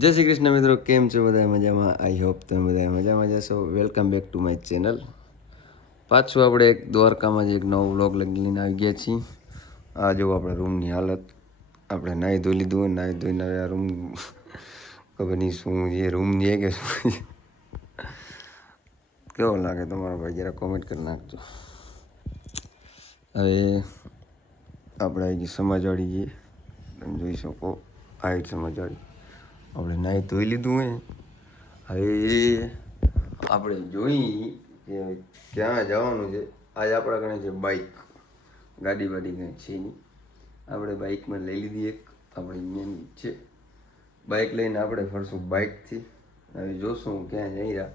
જય શ્રી કૃષ્ણ મિત્રો, કેમ છો બધા? મજામાં? આઈ હોપ તમે બધા મજામાં જશો. Welcome back to my channel. પાછું આપણે એક દ્વારકામાં જ એક નવો વ્લોગ લઈને આવી ગયા છીએ. આ જો આપણે રૂમની હાલત, આપણે નાહી ધોઈ લીધું હોય, નાહી ધોઈને હવે આ રૂમ ખબર નહીં શું એ રૂમ છે કે શું છે. કેવો લાગે તમારો ભાઈ? જરા કોમેન્ટ કરી નાખજો. હવે આપણે આવી સમાજવાળી જઈએ, તમે જોઈ શકો હાઈટ સમાજવાળી. આપણે નાહી ધોઈ લીધું હોય, હવે આપણે જોઈ કે ક્યાં જવાનું છે. આજ આપણા ગણે છે બાઇક, ગાડી વાડી કંઈ છે નહીં. આપણે બાઇકમાં લઈ લીધી એક, આપણી મેન છે બાઇક લઈને આપણે ફરશું બાઇકથી. હવે જોશું ક્યાં જઈ રહ્યા.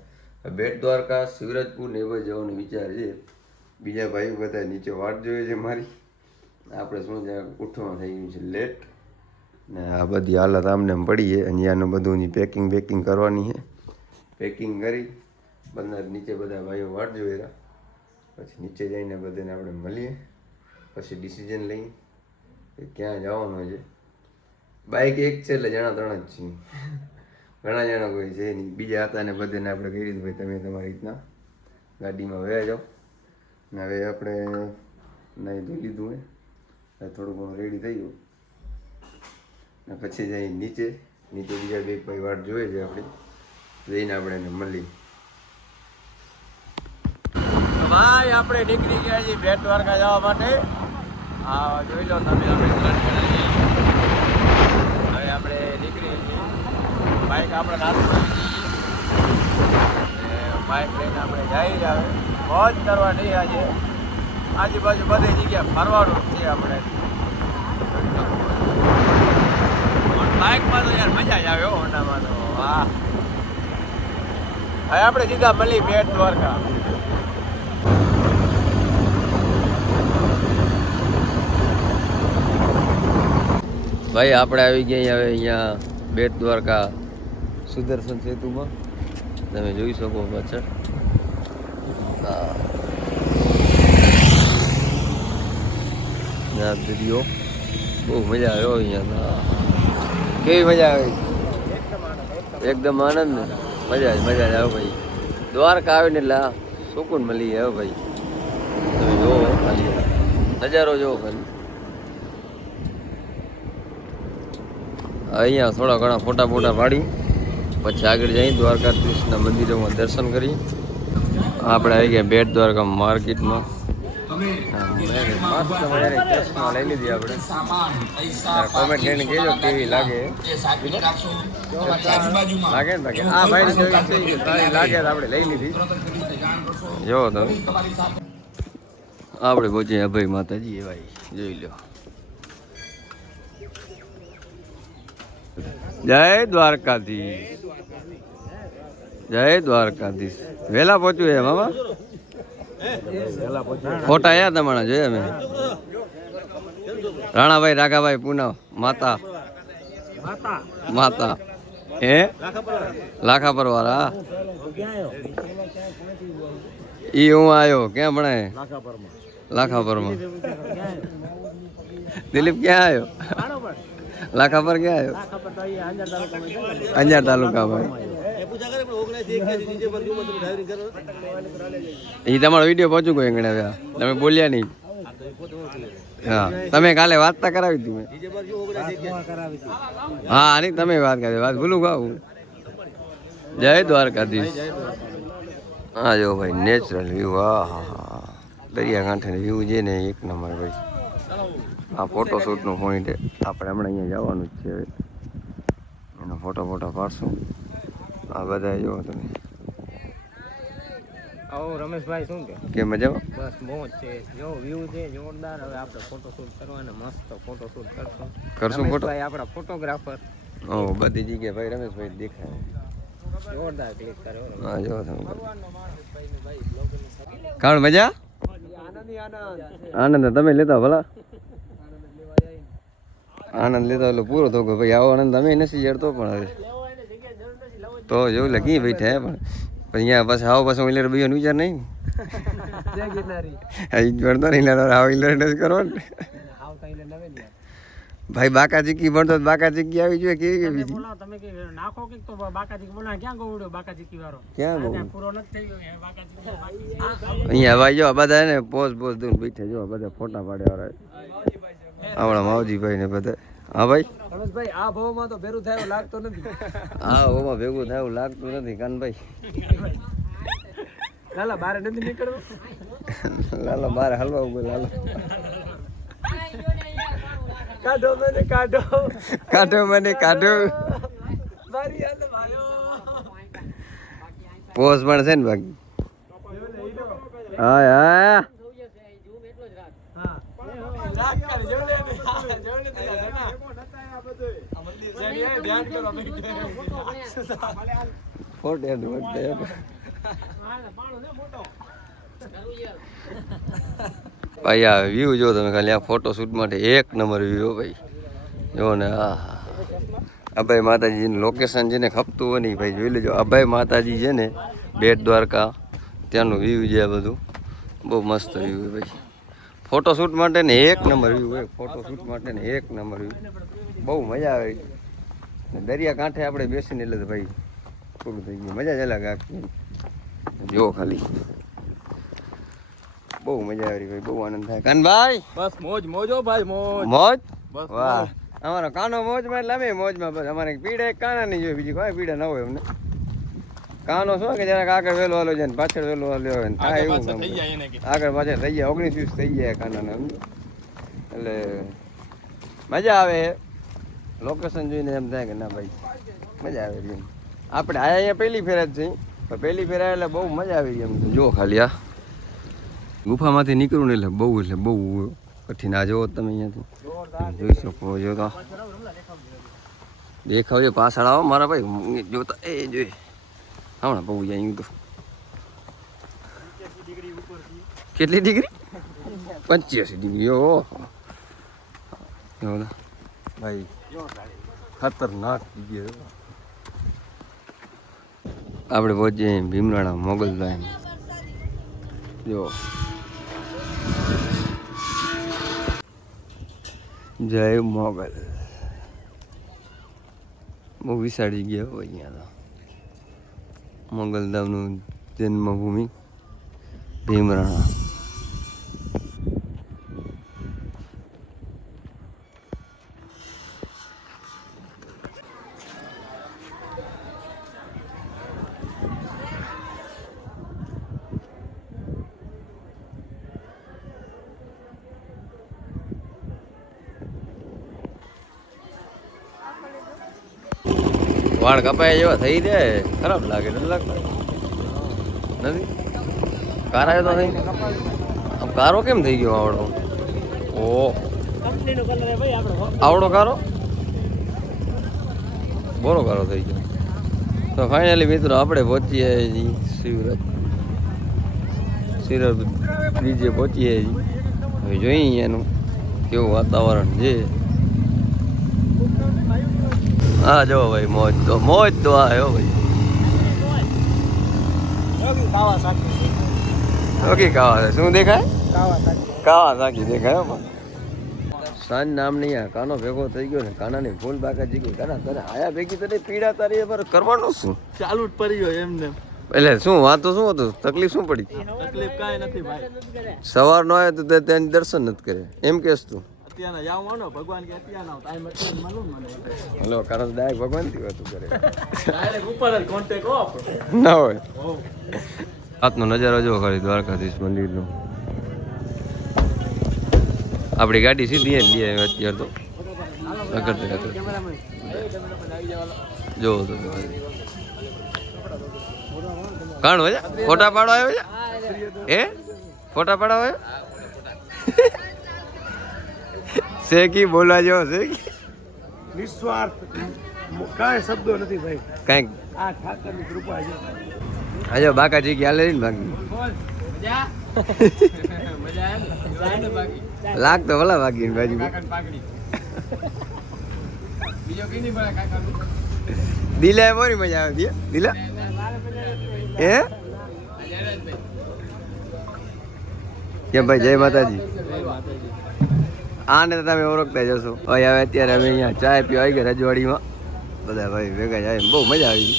બેટ દ્વારકા, શિવરાજપુર ને એવા જવાનો વિચાર છે. બીજા ભાઈ બધા નીચે વાટ જોઈએ છે મારી. આપણે શું છે, ઉઠવામાં થઈ ગયું છે લેટ ને આ બધી હાલત આમને પડી છે. અહીંયાનું બધું પેકિંગ કરવાની છે. પેકિંગ કરી બંદર નીચે બધા ભાઈઓ વાટ જોઈ રહ્યા. પછી નીચે જઈને બધાને આપણે મળીએ, પછી ડિસિઝન લઈએ કે ક્યાં જવાનું છે. બાઇક એક છે એટલે જણા ત્રણ જ છીએ, ઘણા જણા કોઈ છે નહીં. બીજા હતા ને બધાને આપણે કહી દીધું ભાઈ તમે તમારી રીતના ગાડીમાં વયા જાઓ. ને હવે આપણે નાહી ધોઈ લીધું હોય, થોડું ઘણું રેડી થઈ ગયું ને પછી જઈ નીચે બીજા બે ભાઈ વાટ જોઈએ છે આપણે, જઈને આપણે એને મળીએ. ભાઈ આપણે નીકળી ગયા છીએ બેટ દ્વારકા જવા માટે. હા જોઈ લો તમે, આપણે હવે આપણે નીકળીએ છીએ. બાઇક આપણે નાખી, બાઇક લઈને આપણે જઈ રહ્યા. મોજ કરવા નહીં આજે, આજુબાજુ બધી જગ્યાએ ફરવાનું છે આપણે. બાઇકમાં તો યાર મજા જ આવે હોન્ડામાં તો. હા હવે આપણે સીધા મળી બેટ દ્વારકા. ભાઈ આપણે આવી ગયા હવે અહીંયા બેટ દ્વારકા સુદર્શન સેતુમાં. તમે જોઈ શકો પાછળ. દરિયો બહુ મજા આવ્યો અહીંયા. કેવી મજા આવી? એકદમ આનંદ ને મજા જ આવે ભાઈ. દ્વારકા આવીને એટલે સુકૂન મળી હવે ભાઈ. તમે જોવો ખાલી નજારો જોવો ખાલી. અહીંયા થોડા ઘણા ફોટા પાડી પછી આગળ જઈ દ્વારકાધીશના મંદિરોમાં દર્શન કરી. આપણે આવી ગયા બેટ દ્વારકા માર્કેટમાં. મસ્ત મજાની ચશ્મા લઈ લીધી આપણે. કોમેન્ટ કરીને કહેજો કેવી લાગે. લાગે ને બાકી આ ભાઈ સારી લાગે તો આપણે લઈ લીધી. જોવો તમે, આપણે પહોંચીએ અભય માતાજી એ ભાઈ જોઈ લો. જય દ્વારકાધીશ, જય દ્વારકાધીશ. વહેલા પહોંચ્યું હે મામા. ફોટા આયા તમારા જોયા મેં. રાણાભાઈ, રાઘાભાઈ, પૂનમ, માતા હે લાખાપર વાળા. ઈ હું આવ્યો ક્યાં ભણાય? લાખાપરમાં. દિલીપ ક્યાં આવ્યો? લાખાપર ક્યાં આવ્યો? અંજાર તાલુકા ભાઈ. એ તમારો વિડીયો પહોંચું ગયો એંગણે. તમે બોલ્યા નહીં. હા તમે કાલે વાતતા કરાવી હતી મેં. હા નહીં તમે વાત કરી, વાત ભૂલું ગાવું. જય દ્વારકાધીશ. હા જો ભાઈ નેચરલ વ્યૂ. હા હા, દરિયા કાંઠે વ્યૂ છે ને એક નંબર ભાઈ. આ ફોટોશૂટનું પોઈન્ટ આપણે હમણાં અહીંયા જવાનું જ છે. હવે એનો ફોટો પાડશું. આ બધા જો તમે. રમેશભાઈ શું કે મજામાં? બસ મોજ છે. જો વ્યૂ છે જોરદાર. હવે આપણે ફોટોશૂટ કરવાના, મસ્ત ફોટોશૂટ કરશું ફોટો. આપણા ફોટોગ્રાફર. ઓ બધી જગ્યાએ ભાઈ રમેશભાઈ દેખાય. જોરદાર ક્લિક કર્યો. હા જો તમે. કાણ મજા? આનંદ તમે લેતા ભલા. આનંદ લેતા એટલે પૂરો થયો કે ભાઈ આવો આનંદ અમે નથી જડતો. પણ હવે તો જોયું લગી બેઠા હે પણ અહીંયા બસ આવો પાછો ઇલર બીજો વિચાર નહીં. જડતો નહીં આવો ઇલર નથી કરો ને. ભાઈ બાકા ચીકી ભણતો તો બાકા ચીકી આવી જોઈએ કેવી કેવી બીજી બોલાવો તમે કે નાખો કે તો બાકાજી બોલા ક્યાં ગોવડ્યો બાકાજી વાળો ક્યાં ગો પૂરો નથી થઈ ગયો બાકાજી બાકી અહીંયા ભાઈ જો બધા ને પોઝ દઉં બેઠા જો બધા ફોટા પાડ્યા આપણા માવજીભાઈ ને બધા હા ભાઈ રમેશભાઈ આ ભાવમાં તો ભેરું થાય એવું લાગતો નથી હા ઓમાં ભેગું થાય એવું લાગતું નથી કાનભાઈ લાલા બહાર નથી નીકળવું લાલો બાર હલવા ઉભો લાલો કાઢો મને કાઢો કાઢો મને કાઢો મારી હાલ ભાઈઓ પોઝ પણ છે ને બાકી હા હા ભાઈ આ વ્યૂ જો તમે ખાલી આ ફોટો શૂટ માટે એક નંબર વ્યૂ ભાઈ જો ને આ અભય માતાજીનું લોકેશન છે ને ખપતું હોય નહીં ભાઈ જોઈ લેજો અભય માતાજી છે ને બેટ દ્વારકા ત્યાંનું વ્યૂ છે આ બધું બહુ મસ્ત વ્યૂ ભાઈ ફોટો શૂટ માટે ને એક નંબર વ્યૂ હોય ફોટો શૂટ માટે ને એક નંબર વ્યૂ બહુ મજા આવે દરિયા કાંઠે આપણે બેસીને એટલે ભાઈ પૂરું થઈ ગયું મજા જ અલગ આખી જો ખાલી બહુ મજા આવી ભાઈ બહુ આનંદ થાય કાનભાઈ બસ મોજ મોજો ભાઈ મોજ મોજ બસ વાહ અમારો કાનો મોજમાં એટલે અમે મોજમાં બસ અમારે પીડા એક કાના નહીં જોઈએ બીજી કોઈ પીડા ના હોય અમને કાનો શું કે જરાક આગળ વેલો હાલો જાય ને પાછળ વેલો હાલ્યો હોય ને થાય એવું આગળ પાછળ થઈ જાય 19-20 થઈ જાય કાનાને એટલે મજા આવે લોકેશન જોઈને એમ થાય કે ના ભાઈ મજા આવે એમ આપણે અહીંયા પહેલી ફેર જ છે પણ પહેલી ફેર એટલે બહુ મજા આવી એમ જો ખાલી આ ગુફામાંથી નીકળું ને એટલે બહુ કઠિન આ જોવો તમે અહીંયાથી જોઈ શકો જો તો દેખાવ છે પાછળ આવો મારા ભાઈ જોતા એ જોઈ હમણાં બહુ જાય તો કેટલી ડિગ્રી 85 ડિગ્રી ઓહો ભાઈ ખતરનાક ડિગ્રી આપણે પહોંચીએ ભીમરાણા મોગલભાઈ જો જય મોગલ બહુ વિશાળ જગ્યા હોય અહીંયા તો મોગલધામનું જન્મભૂમિ ભીમરાણા વાળ કપાયા જેવા થઈ જાય ખરાબ લાગે નથી લાગતા નથી કારા તો થઈ આમ કારો કેમ થઈ ગયો આવડો ઓ આવડો કારો બોલો કારો થઈ ગયો તો ફાઇનલી મિત્રો આપણે પહોંચીએ શિવરાજ બીજે પહોંચીએ હવે જોઈએ એનું કેવું વાતાવરણ છે હા જો ભાઈ મોજ તો આ હો ભાઈ ઓકે કાવા શું દેખાય કાવાસાકી દેખાય પણ સાંજ નામ નહીં આ કાનો ભેગો થઈ ગયો ને કાનાની ફૂલ બાકા જીગી કાના તને આયા ભેગી તને પીડા તારી પર કરવાનું શું ચાલુ જ પડી ગયો એમને એટલે શું વાતો શું હતું તકલીફ શું પડી તકલીફ કાંઈ નથી ભાઈ સવાર નો આવ્યો તો ત્યાં દર્શન નથી કરે એમ કેસ તું અત્યારના જાવવાનો ભગવાન કે અત્યારના ટાઈમ એટલે મળું મને હલો કારણ ડાયરેક્ટ ભગવાન થી વાતું કરે ડાયરેક્ટ ઉપર જ કોન્ટેક્ટ હો આપણો ના હોય રાતનો નજારો જો ખાલી દ્વારકાધીશ મંદિરનો આપણી ગાડી સીધી જ લઈ આવી અત્યારે તો રખડતે જો તો કાણ હોય ફોટા પાડવા આવ્યો છે એ ફોટા પાડવા આવ્યો શેકી બોલા જેવો શેકી નિસ્વાર્થ કાંઈ શબ્દો નથી ભાઈ કાંઈક આ ઠાકરની કૃપા છે આજે બાકાજી કે હાલે ને બાકી લાગ તો ભલા બાકી બાજુ દિલા મોરી મજા આવે દિલા હે કેમ ભાઈ જય માતાજી આને તો તમે ઓળખતા જશો. હવે અત્યારે અમે અહીંયા ચાય પીવા આવી ગયા રજવાડીમાં. બધા ભાઈ ભેગા જાય બહુ મજા આવી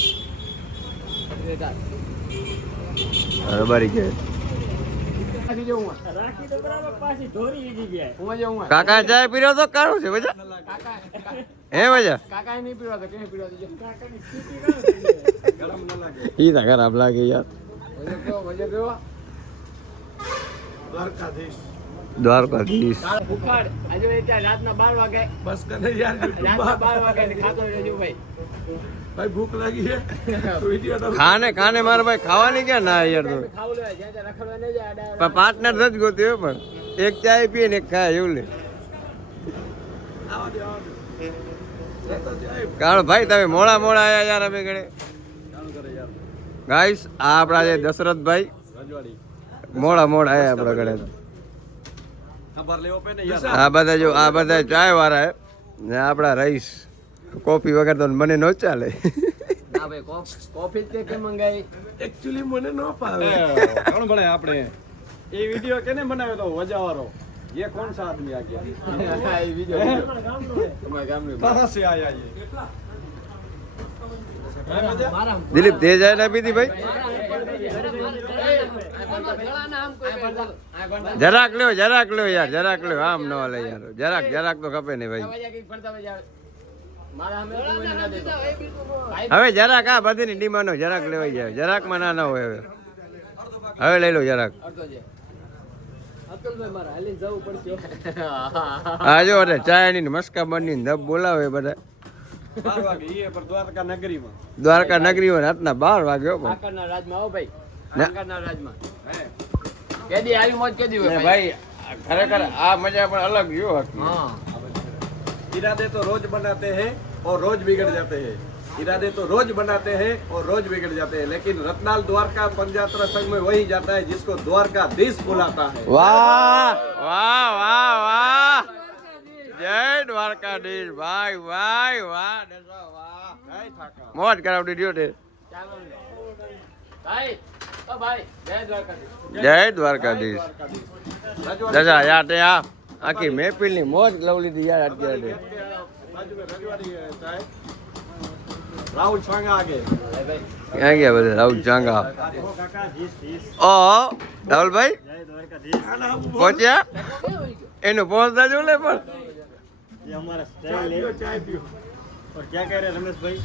રબારી કે કાકા ચાય પીરો તો કાઢું છે મજા હે મજા ઈ તો ખરાબ લાગે યાર. દ્વારકાધીશ રાતના 12 વાગે બસ કરે યાર. રાતના 12 વાગે ખાતો રહેજો ભાઈ. ભાઈ ભૂખ લાગી છે. ખાને મારા ભાઈ ખાવાની ક્યાં ના યાર તો પણ પાર્ટનર જ ગોત્યો પણ એક ચાય પીએ ને એક ખાય એવું લે. કારણ ભાઈ તમે મોડા આયા યાર અમે ગણે ગાઈસ. આ આપણા જે દશરથભાઈ મોડા આયા આપણા ગણે. આ બધા ચાય વાળા ને આપણા રહીશ કોફી વગર તો મને ન ચાલે. ના ભાઈ કોફી તે કે મંગાઈ એક્ચ્યુઅલી મને ન ભાવે. કોણ ભણે આપણે એ વિડિયો કેને બનાવ્યો તો વજાવાળો ये कौन सा आदमी आ गया ये वीडियो हमारे गांव में कहां से आया ये દિલીપ તે જાય ના પીધી ભાઈ જરાક લ્યો યાર જરાક લ્યો આમ ન લે યાર જરાક તો ખપે ને ભાઈ. હવે જરાક આ બધીની ડિમાન્ડો જરાક લેવાઈ જાય. જરાક માં ના હોય હવે લઈ લો જરાક. હા જો ચાય ની મસ્કા બની ધબ બોલાવે બધા દ્વારકા નગરીમાં રાતના 12 વાગ્યો ભાઈ. ખરેખર આ મજા પણ અલગ જો इरादे तो रोज बनाते हैं और रोज बिगड़ जाते हैं. इरादे तो रोज बनाते हैं और रोज बिगड़ जाते हैं. लेकिन रत्नाल द्वारका पंचयात्रा संघ में वही जाता है जिसको द्वारकाधीश बुलाता है. वाह वाह वाह वाह जय द्वारकाधीश भाई भाई वाह मोज करावड़ी दियो ते भाई ओ भाई जय द्वारकाधीश दादा यार ते आ आखी महफिल ની મોજ લવ લીધી યાર અત્યારે. राहुल चांगा आगे ક્યાં ગયા બધા રાહુલ ચાંગા. ઓ રાહુલભાઈ પહોંચ્યા એનું પહોંચતા જો લે પણ ये हमारा स्टाइल है और क्या कह रहे हैं रमेश भाई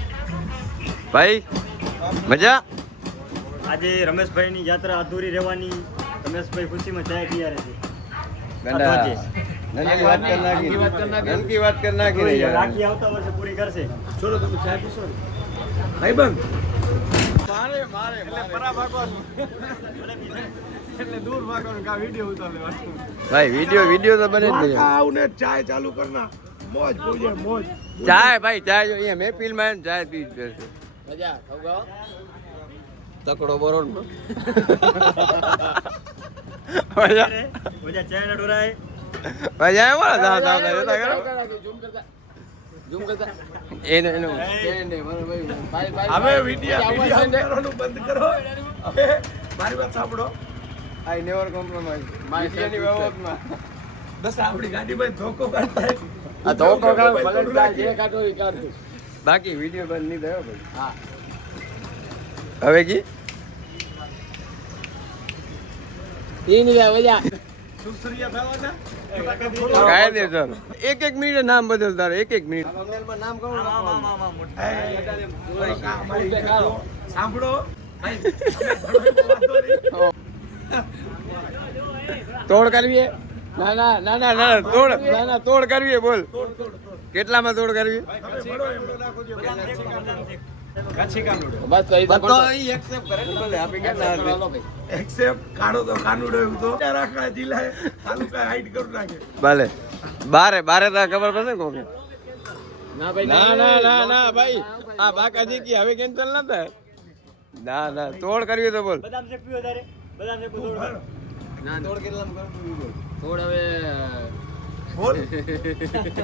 ભાઈ મજા आज रमेश भाई ની યાત્રા અધૂરી રહેવાની રમેશ ભાઈ ખુશીમાં ચાય પી રહે છે નનકી વાત કર નાખી યાર. રાખી આવતા વર્ષે પૂરી કરશે. छोड़ो तुम चाय पीसो भाई बंद मारे એટલે પરા ભાગવાનું એટલે દૂર ભાગવાનું કા વિડિયો ઉતાર લેવાનો ભાઈ વિડિયો તો બને જ નહીં. આવને ચાય ચાલુ કરના મોજ પૂજે મોજ ચાય ભાઈ ચાય જો અહીંયા મહેફિલ માં ચાય પી જ છે મજા ખાવ તકડો બરોડ વજા ચાય ના ડોરાય ભાઈ આય વાળા દા રહેતા કરો ઝૂમ કરતા એનો હવે વિડિયો કરવાનું બંધ કરો હવે મારી વાત સાંભળો આઈ નેવર કોમ્પ્રોમાઇઝ વિડિયોની બાબતમાં બસ આપણી ગાડીમાં ધોકો કાઢતા આ ધોકો કાઢ ભલે જે કાઢો એ કાઢો બાકી વિડિયો બંધ નહીં થયો ભાઈ. હા હવે કી ઈ ની વજા સુસરિયા થવાના કાયદેસર એક મિનિટ નામ બદલતા એક મિનિટ નામ સાંભળો તોડ કરવી ના તોડ કરવી બોલ કેટલામાં તોડ કરવી ભલે બારે તો ખબર પડશે કોકે ના ભાઈ આ બાકાજી કી હવે કેન્સલ ના થાય. ના તોડ કરવી તો બોલ બદામ શેક પીવો તારે બદામ શેક તોડ તોડ કેટલામાં કરવું તોડ હવે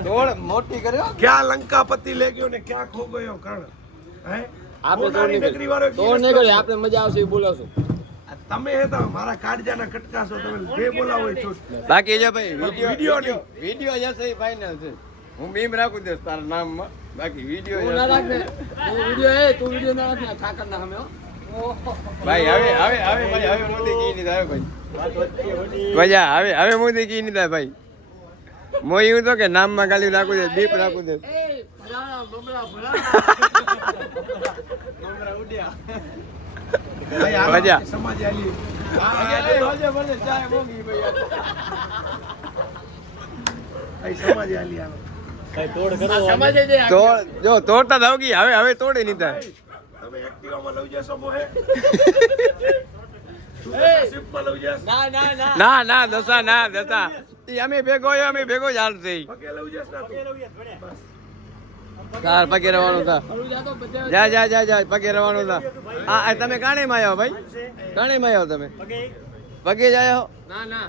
તોડ મોટી કર્યો क्या लंकापति ले गयो ने क्या खो गयो कर्ण है આપણે નગરી વાળો તોડ નહીં કરી આપણે મજા આવશે એ બોલાવશું તમે હતા મારા કાળજાના કટકા છો તમે જે બોલાવો એ છૂટ બાકી જો ભાઈ વિડીયો નહીં. વિડીયો જશે એ ફાઇનલ છે. હું બીમ રાખું દઈશ તારા નામમાં. બાકી વિડીયો તું ના રાખ ને તું વિડિયો ના રાખ ને ઠાકર ના સામે હો ભાઈ હવે ભાઈ હવે મોદી કી નહીં થાય ભાઈ. વાત વધતી હોતી. મજા હવે મોદી કી નહીં થાય ભાઈ. મોય એવું તો કે નામમાં ખાલી રાખું દે દીપ રાખું દે. એ ભલાણા મમરા ઉડ્યા ભાઈ આ મજા. સમાજ આલી ભલે ચાય મોંઘી ભાઈ ભાઈ સમાજ આલી આનો કઈ તોડ કરો સમાજે જે તો જો તોડતા થાવ ગઈ હવે તોડે નહીં થાય. તમે એક્ટિવામાં લઈ જશો મોહે શિપમાં લઈ જશ ના ના ના ના દસા ઈ અમે ભેગો જ હાલશે ઈ. પગે લઈ જશ ના તું. તાર પગે રવાનું થા. હળું જા તો બધે જા પગે રવાનું થા. આ તમે કાણે માં આવ્યો ભાઈ? કાણે માં આવ્યો તમે? પગે પગે જ આવ્યો? ના ના